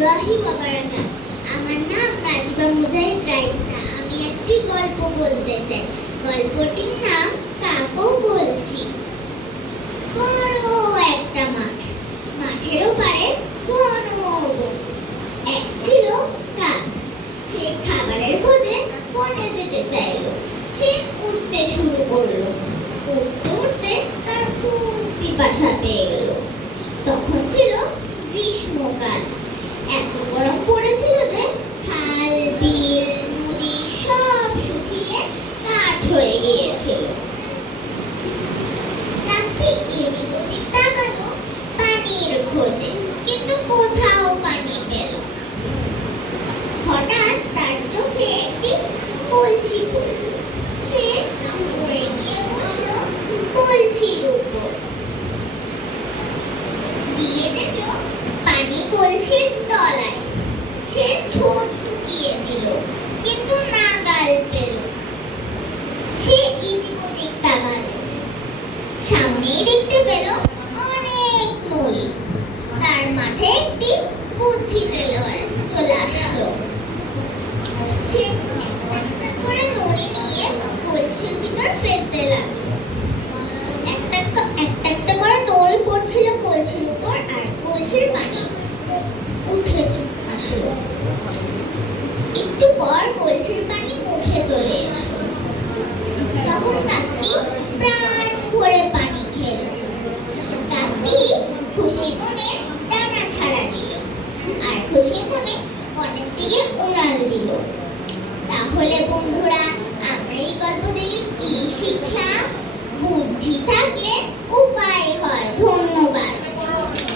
রাহমাতুল্লাহি ওয়া বারাকাতুহু। আমার নাম নাজিবা মুজাহিদ রাইসা। আমি একটি গল্প বলতে চাই। গল্পটির নাম কাক ও কলসি। বড় একটা মাঠ, মাঠের ওপারে ঘন বন। এক ছিল কাক। সে খাবারের খোঁজে বনে যেতে চাইলো। সে উড়তে শুরু করলো। উড়তে উড়তে তার খুব পিপাসা পেয়ে গেল। তখন ছিল গ্রীষ্মকাল। এত গরম পড়েছিল যে খাল, বিল, নদী সব শুকিয়ে কাঠ হয়ে গিয়েছিল। কাকটি এদিক ওদিক তাকালো পানির খোঁজে, কিন্তু কোথাও পানি পেল না। হঠাৎ তার চোখে একটি কলসি পড়ল। সে উড়ে গিয়ে বসল কলসির উপর। গিয়ে দেখলো পানি কলসির তলায়। সে ঠোঁট ঢুকিয়ে দিল, কিন্তু নাগাল পেল না। সে এদিক ওদিক তাকালো। সামনেই দেখতে পেল অনেক নুড়ি। তার মাথায় একটি বুদ্ধি চলে আসলো। সে একটা একটা করে নুড়ি নিয়ে কলসির ভিতর ফেলতে